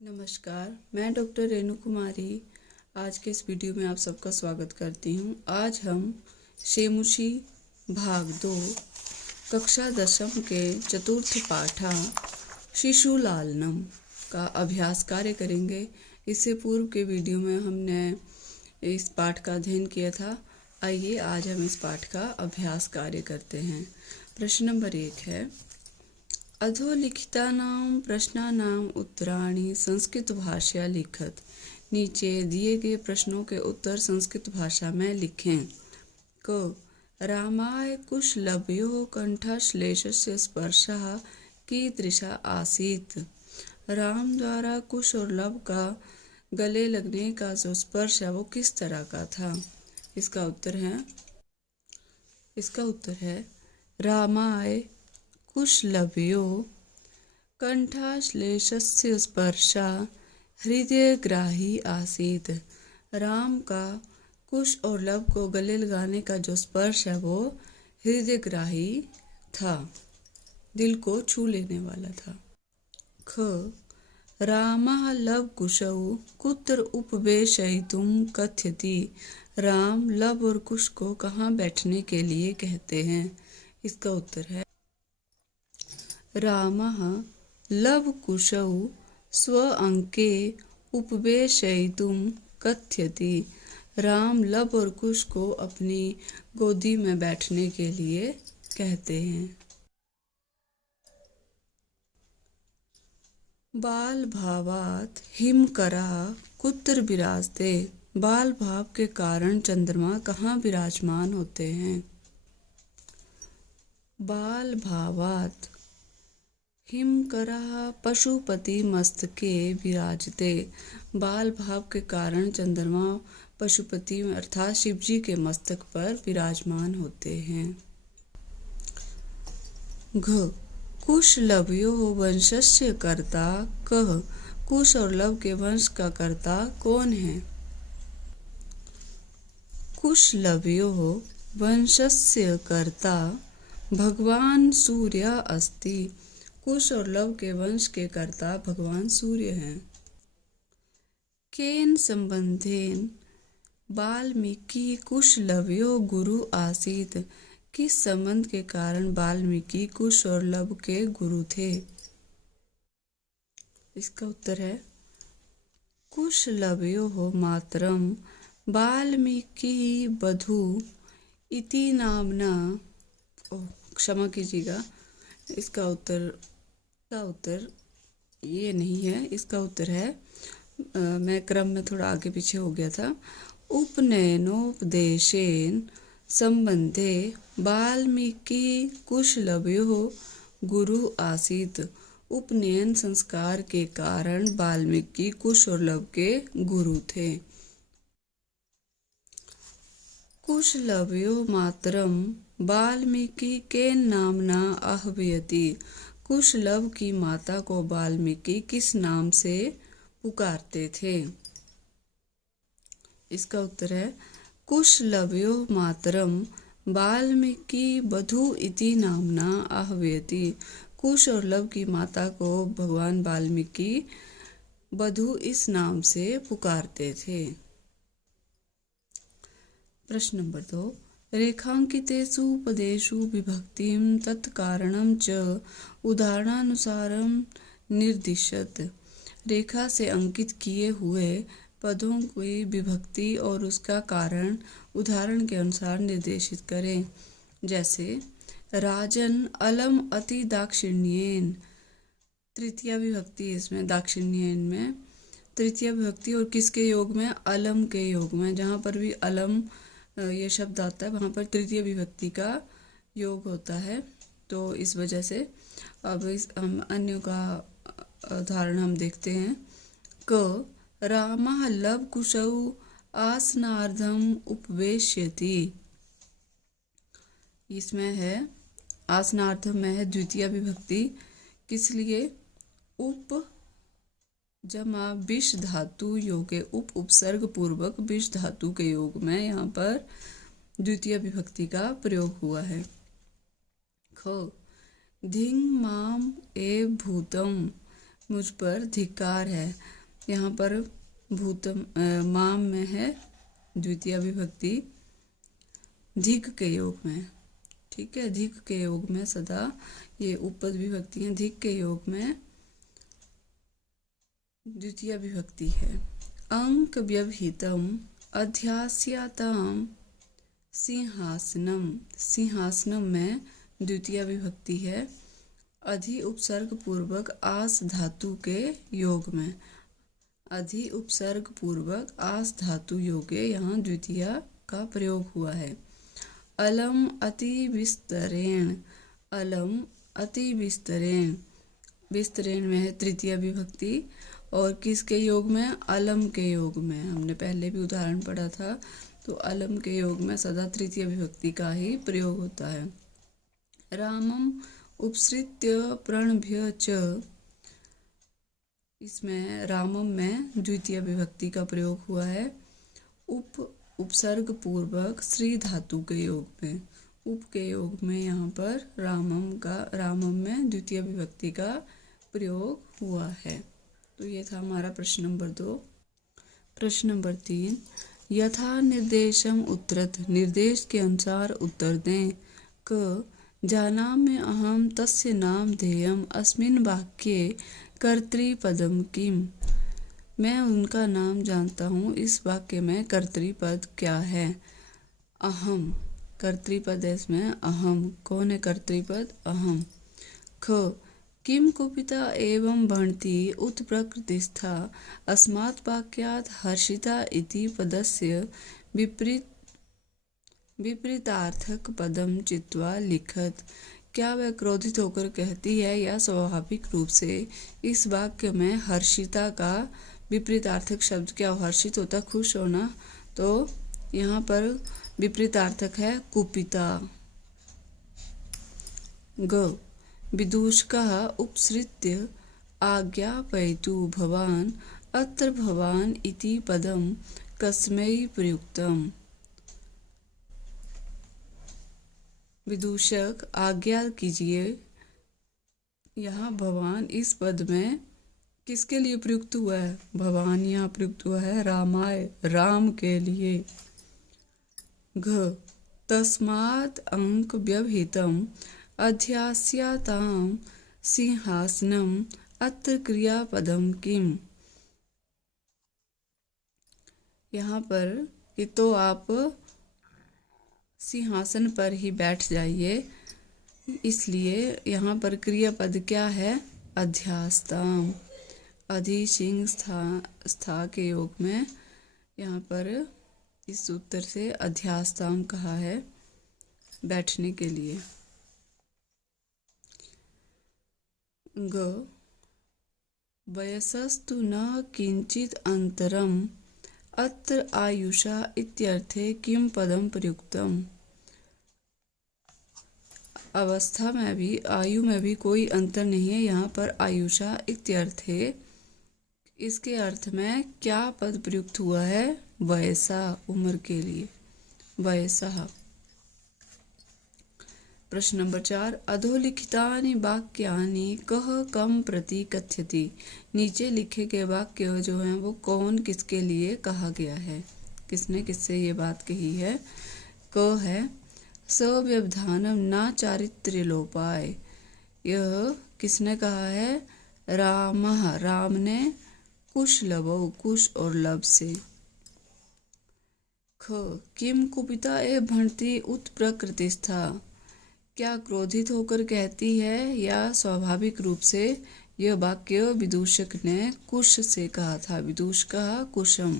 नमस्कार, मैं डॉक्टर रेणु कुमारी आज के इस वीडियो में आप सबका स्वागत करती हूँ। आज हम शेमुशी भाग 2 कक्षा 10वीं के चतुर्थ पाठा शिशुलालनम का अभ्यास कार्य करेंगे। इससे पूर्व के वीडियो में हमने इस पाठ का अध्ययन किया था। आइए आज हम इस पाठ का अभ्यास कार्य करते हैं। प्रश्न नंबर 1 है, अधोलिखितानां प्रश्नानां उत्तराणि संस्कृत भाषया लिखत। नीचे दिए गए प्रश्नों के उत्तर संस्कृत भाषा में लिखें। क रामाय कुशलभयोः कंठश्लेषस्य स्पर्शः कीदृशः आसीत्। राम द्वारा कुश और लव का गले लगने का जो स्पर्श है वो किस तरह का था। इसका उत्तर है रामाय कुशलभयोः कंठाश्लेषस्य स्पर्शा हृदयग्राही आसीत्। राम का कुश और लव को गले लगाने का जो स्पर्श है वो हृदयग्राही था, दिल को छू लेने वाला था। ख रामः लव कुशौ कुत्र उपवेशयितुं कथयति। राम लव और कुश को कहाँ बैठने के लिए कहते हैं। इसका उत्तर है रामः लवकुशौ स्वअंके उपवेशयितुं कथयति। राम लव और कुश को अपनी गोदी में बैठने के लिए कहते हैं। बाल भावात् हिमकरः कुत्र विराजते। बाल भाव के कारण चंद्रमा कहाँ विराजमान होते हैं। बाल भावात् हिमकरः पशुपति मस्तके विराजते। बाल भाव के कारण चंद्रमा पशुपति अर्थात शिवजी के मस्तक पर विराजमान होते हैं। घ कुशलभयोः वंशस्य कर्ता कः। कुश और लव के वंश का कर्ता कौन है। कुशलभयोः वंशस्य कर्ता भगवान सूर्य अस्ति। कुश और लव के वंश के कर्ता भगवान सूर्य हैं। केन संबंधेन वाल्मीकि कुशलभयोः गुरु आसीत्। किस संबंध के कारण वाल्मीकि कुश और लव के गुरु थे। इसका उत्तर है कुशलभयोः मातरम वाल्मीकि वधू इति नामना। क्षमा कीजिएगा, इसका उत्तर ये नहीं है। इसका उत्तर है मैं क्रम में थोड़ा आगे पीछे हो गया था। उपनयनोपदेशेन संबंधे वाल्मीकि कुशलभयोः गुरु आसीत्। उपनयन संस्कार के कारण वाल्मीकि कुश और लव के गुरु थे। कुशलभयोः मातरम वाल्मीकि केन नामना आह्वयति। कुश लव की माता को वाल्मीकि किस नाम से पुकारते थे। इसका उत्तर है कुशलभयोः मातरम वाल्मीकि वधू इति नामना आह्वयति। कुश और लव की माता को भगवान वाल्मीकि वधू इस नाम से पुकारते थे। प्रश्न नंबर 2, रेखांकितेषु पदेषु विभक्तिं तत्कारणं च उदाहरणानुसारं निर्दिशत। रेखा से अंकित किए हुए पदों की विभक्ति और उसका कारण उदाहरण के अनुसार निर्देशित करें। जैसे राजन अलम अति दाक्षिण्येन। तृतीया विभक्ति इसमें दाक्षिण्येन में तृतीया विभक्ति और किसके योग में, अलम के योग में। जहाँ पर भी अलम ये शब्द आता है वहाँ पर तृतीय विभक्ति का योग होता है। तो इस वजह से अब हम अन्य का उदाहरण हम देखते हैं। क रामः लव कुशौ आसनार्धम उपवेश्यति। इसमें है आसनार्धम में है द्वितीय विभक्ति। किस लिए, उप जमा विष धातु योगे उप उपसर्ग पूर्वक विष धातु के योग में यहाँ पर द्वितीय विभक्ति का प्रयोग हुआ है। ख धिंग माम एव भूतम मुझ पर धिक्कार है। यहाँ पर भूत माम में है द्वितीय विभक्ति धिक के योग में। ठीक है, धिक के योग में सदा ये उपपद विभक्ति है। धिक के योग में द्वितीय विभक्ति है। अंक व्यवहितम अध्यास्यताम सिंहासनम। सिंहासनम में द्वितीय विभक्ति है। अधि उपसर्ग पूर्वक आस धातु के योग में। अधि उपसर्ग पूर्वक आस धातु योगे यहाँ द्वितीय का प्रयोग हुआ है। अलम अति विस्तरेण। अलम अति विस्तरेण। विस्तरेण में है तृतीय विभक्ति और किसके योग में? अलम के योग में। हमने पहले भी उदाहरण पढ़ा था। तो अलम के योग में सदा तृतीय विभक्ति का ही प्रयोग होता है। रामम उपसृत्य प्रणभ्य च। इसमें रामम में द्वितीय विभक्ति का प्रयोग हुआ है। उपसर्ग पूर्वक श्री धातु के योग में। उप के योग में यहाँ पर रामम में द्वितीय विभक्ति का प्रयोग हुआ है। तो ये था हमारा प्रश्न नंबर 2। प्रश्न नंबर 3, यथा निर्देशम उत्तरत। निर्देश के अनुसार उत्तर दें। क जानामि अहम तस्य नामधेयम् अस्मिन् वाक्ये कर्तृपदम किम। मैं उनका नाम जानता हूँ, इस वाक्य में कर्तृपद क्या है? अहम कर्तृपद है इसमें। अहम कौन है कर्तृपद? अहम। ख किम कुपिता एवं भणति उत प्रकृतिस्था अस्मात् वाक्यात् हर्षिता इति पदस्य विपरीतार्थक पदम चित्वा लिखत। क्या वह क्रोधित होकर कहती है या स्वाभाविक रूप से? इस वाक्य में हर्षिता का विपरीतार्थक शब्द क्या? हर्षित होता खुश होना, तो यहाँ पर विपरीतार्थक है कुपिता। ग विदूषकः उपसृत्य आज्ञापयतु भवान् अत्र भवान् इति पदं कस्मै प्रयुक्तम्। विदूषक आज्ञा कीजिए। यहाँ भवान इस पद में किसके लिए प्रयुक्त हुआ है? भवान यहाँ प्रयुक्त हुआ है रामाय, राम के लिए। घ तस्मात् अंक व्यवहितम अध्यास्यताम सिंहासनम अत्र क्रियापदम किम। यहाँ पर कि तो आप सिंहासन पर ही बैठ जाइए, इसलिए यहाँ पर क्रियापद क्या है? अध्यास्ताम। अधि सिंह स्था के योग में यहाँ पर इस उत्तर से अध्यास्ताम कहा है बैठने के लिए। ग वयसस्तु न किंचित अंतरम अत्र आयुषा इत्यर्थे किम पदम प्रयुक्तम। अवस्था में भी आयु में भी कोई अंतर नहीं है। यहाँ पर आयुषा इत्यर्थे इसके अर्थ में क्या पद प्रयुक्त हुआ है? वयसा, उम्र के लिए। वयसा। प्रश्न नंबर 4, अधोलिखितानि वाक्यानि कः कम प्रति कथ्यति। नीचे लिखे गए वाक्य जो हैं वो कौन किसके लिए कहा गया है? किसने किससे ये बात कही है? क है सव्यवधानम न चारित्र्य लोपाय। यह किसने कहा है? रामः, राम ने कुश लवौ, कुश और लब से। ख किम कुपिता ए भणति उत प्रकृतिस्था। क्या क्रोधित होकर कहती है या स्वाभाविक रूप से? यह वाक्य विदूषक ने कुश से कहा था। विदूषकः कुशम,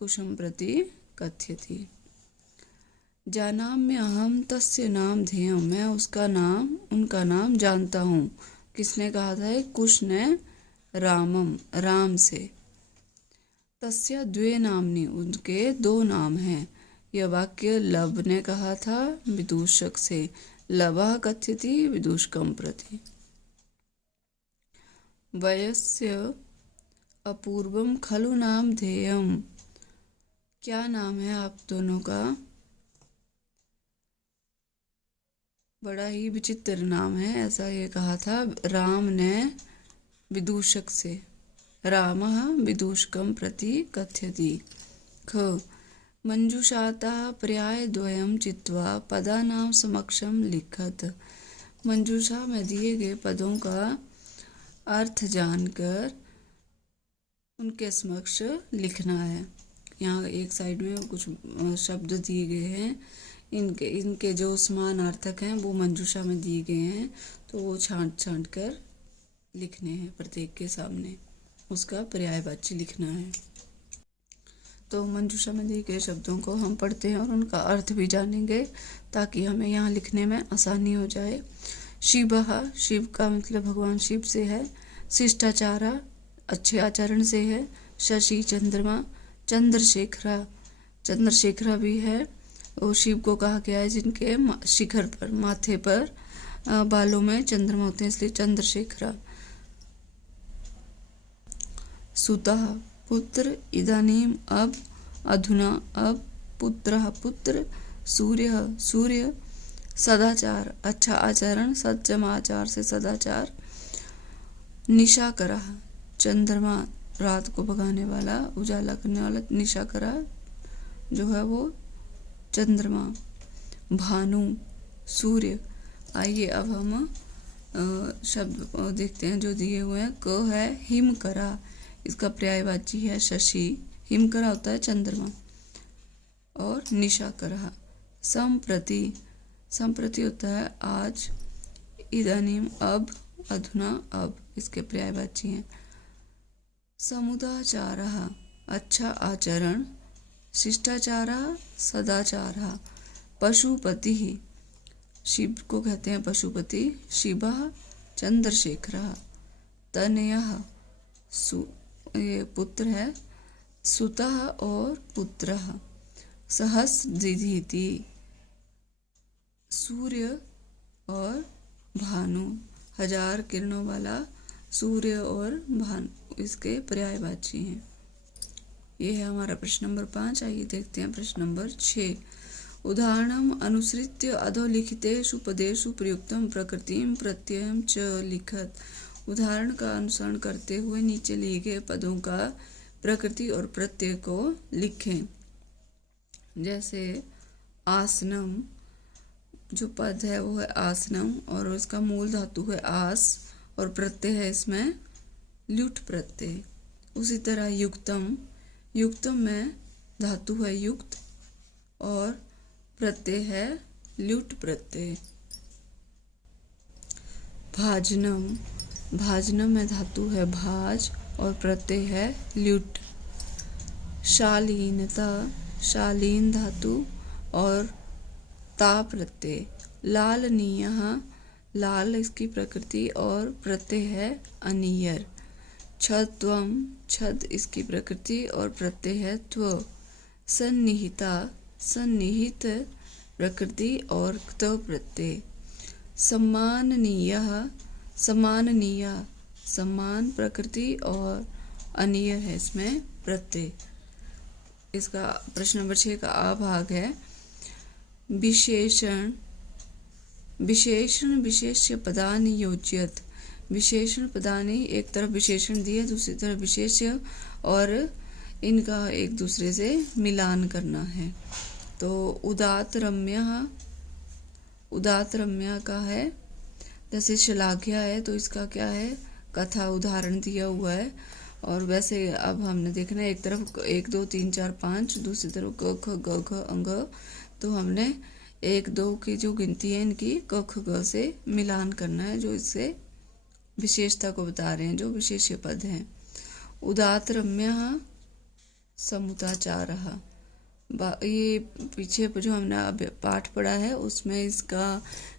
कुशम प्रति कथ्यति। जानाम्य अहम तस्य नामधेयम्। मैं उसका नाम, उनका नाम जानता हूँ। किसने कहा था? कुश ने रामम, राम से। तस्य द्वे नाम्नि, उनके 2 नाम हैं। यह वाक्य लब ने कहा था विदूषक से। लवः कथ्यति विदूषकं प्रति। वयस्य अपूर्वम खलु नामधेयम्। क्या नाम है आप दोनों का? बड़ा ही विचित्र नाम है, ऐसा ये कहा था राम ने विदूषक से। रामः विदूषकं प्रति कथयति। ख मंजूषातः पर्यायद्वयं चित्वा पदानां समक्षं लिखत। मंजूषा में दिए गए पदों का अर्थ जानकर उनके समक्ष लिखना है। यहाँ एक साइड में कुछ शब्द दिए गए हैं, इनके जो समानार्थक हैं वो मंजूषा में दिए गए हैं, तो वो छांट कर लिखने हैं प्रत्येक के सामने, उसका पर्यायवाची लिखना है। तो मंजूषा में दिए गए शब्दों को हम पढ़ते हैं और उनका अर्थ भी जानेंगे ताकि हमें यहाँ लिखने में आसानी हो जाए। शिवः, शिव का मतलब भगवान शिव से है। शिष्टाचारा, अच्छे आचरण से है। शशि, चंद्रमा। चंद्रशेखरा, चंद्रशेखरा भी है, वो शिव को कहा गया है जिनके शिखर पर, माथे पर बालों में चंद्रमा होते हैं, इसलिए चंद्रशेखरा। सुतः, पुत्र। इदानीम, अब। अधुना, अब। पुत्रः, पुत्र। सूर्यः, सूर्य। सदाचार, अच्छा आचरण, सत्यम आचार से सदाचार। निशाकरः, चंद्रमा, रात को भगाने वाला, उजाला करने वाला। निशाकरा जो है वो चंद्रमा। भानु, सूर्य। आइए अब हम शब्द देखते हैं जो दिए हुए हैं। क है हिमकरा, इसका पर्यायवाची है शशि। हिमकरा होता है चंद्रमा। और निशाकरा। संप्रति, संप्रति होता है आज। इदानीम, अब। अधुना, अब, इसके पर्यायवाची हैं। समुदाचारः, अच्छा आचरण। शिष्टाचारः, सदाचारः। पशुपतिः, शिव को कहते हैं पशुपति। शिवः, चंद्रशेखरः। तनयः, ये पुत्र है। सुतः और पुत्रः। सहस्रदीधिति, सूर्य और भानु, हजार किरणों वाला सूर्य और भानु, इसके पर्यायवाची हैं। ये है हमारा प्रश्न नंबर 5। आइए देखते हैं प्रश्न नंबर 6। उदाहरणम अनुसृत्य अधोलिखितेषु पदेषु प्रयुक्तम प्रकृतिम प्रत्ययम च लिखत। उदाहरण का अनुसरण करते हुए नीचे लिए गए पदों का प्रकृति और प्रत्यय को लिखें। जैसे आसनम, जो पद है वो है आसनम और उसका मूल धातु है आस और प्रत्यय है इसमें ल्युट प्रत्यय। उसी तरह युक्तम, युक्तम में धातु है युक्त और प्रत्यय है ल्युट प्रत्यय। भाजनम, भाजनम में धातु है भाज और प्रत्यय है ल्युट। शालीनता, शालीन धातु और ता प्रत्यय। लालनीयः, लाल इसकी प्रकृति और प्रत्यय है अनियर। छत्वम, छद इसकी प्रकृति और प्रत्यय है त्व। सन्निहिता, सन्निहित प्रकृति और क्त प्रत्यय। सम्माननीयः, सम्माननीय, सम्मान प्रकृति और अनिय है इसमें प्रत्यय। इसका प्रश्न नंबर 6 का आ भाग है। विशेषण, विशेषण विशेष्य पदानि योज्यत। विशेषण पदानि, एक तरफ विशेषण दिए दूसरी तरफ विशेष्य और इनका एक दूसरे से मिलान करना है। तो उदात रम्य, उदात रम्य का है जैसे श्लाघ्या है तो इसका क्या है कथा, उदाहरण दिया हुआ है। और वैसे अब हमने देखना है एक तरफ 1 2 3 4 5, दूसरी तरफ क ख ग घ अंग, तो हमने 1 2 की जो गिनती है इनकी क ख ग से मिलान करना है, जो इससे विशेषता को बता रहे हैं, जो विशेष्य पद हैं। उदात रम्य समुदाचारः, ये पीछे जो हमने पाठ पढ़ा है उसमें इसका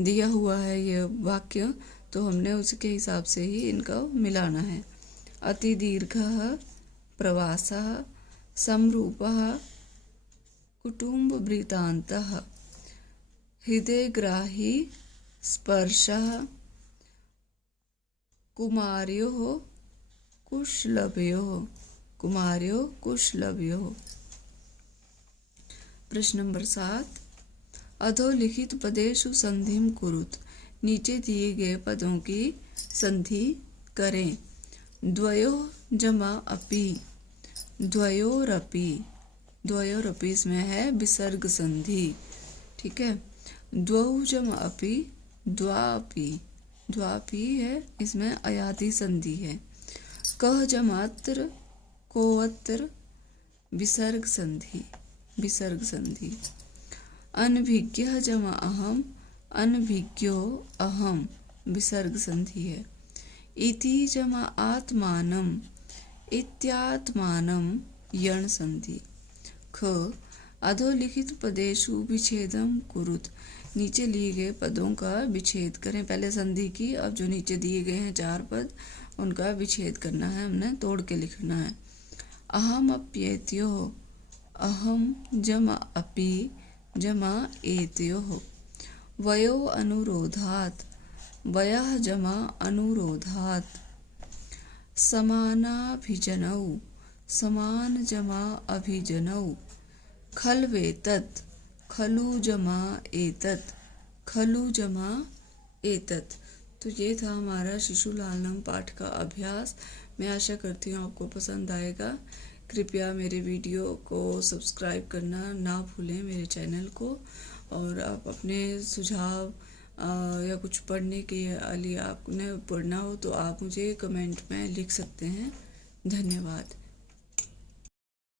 दिया हुआ है ये वाक्य, तो हमने उसके हिसाब से ही इनका मिलाना है। अति दीर्घः प्रवासः समरूपः कुटुंब वृत्तान्तः हृदयग्राही स्पर्शः कुमार्योः कुशलभयोः, कुमार्योः कुशलभयोः। प्रश्न नंबर 7। अधोलिखित पदेषु संधिं कुरुत। नीचे दिए गए पदों की संधि करें। द्वयोः जमा अपि, द्वयोरपि, द्वयोरपि इसमें है विसर्ग संधि। ठीक है। द्वौ जमा अपि, द्वापि, द्वापि है इसमें अयाति संधि है। कह जमात्र, कोअत्र, विसर्ग संधि, विसर्ग संधि। अनभिज्ञः जमा अहम, अनभिज्ञो अहम, विसर्ग संधि है। इति जमा आत्मानम, इत्यात्मानम, यण संधि। ख अधोलिखित पदेषु विच्छेदम कुरुत, नीचे लिए गए पदों का विच्छेद करें। पहले संधि की, अब जो नीचे दिए गए हैं 4 पद उनका विच्छेद करना है, हमने तोड़ के लिखना है। अहम अप्येत्योः, अहम जमा अपि जमा एत्योः। वयो अनुरोधात्, वयः जमा अनुरोधात्। समानाभिजनौ, समान जमा अभिजनौ। खल्वेतत्, खलु जमा एतत्, खलु जमा एतत्। तो ये था हमारा शिशुलालनम पाठ का अभ्यास। मैं आशा करती हूँ आपको पसंद आएगा। कृपया मेरे वीडियो को सब्सक्राइब करना ना भूलें, मेरे चैनल को। और आप अपने सुझाव या कुछ पढ़ने के लिए आपने पढ़ना हो तो आप मुझे कमेंट में लिख सकते हैं। धन्यवाद।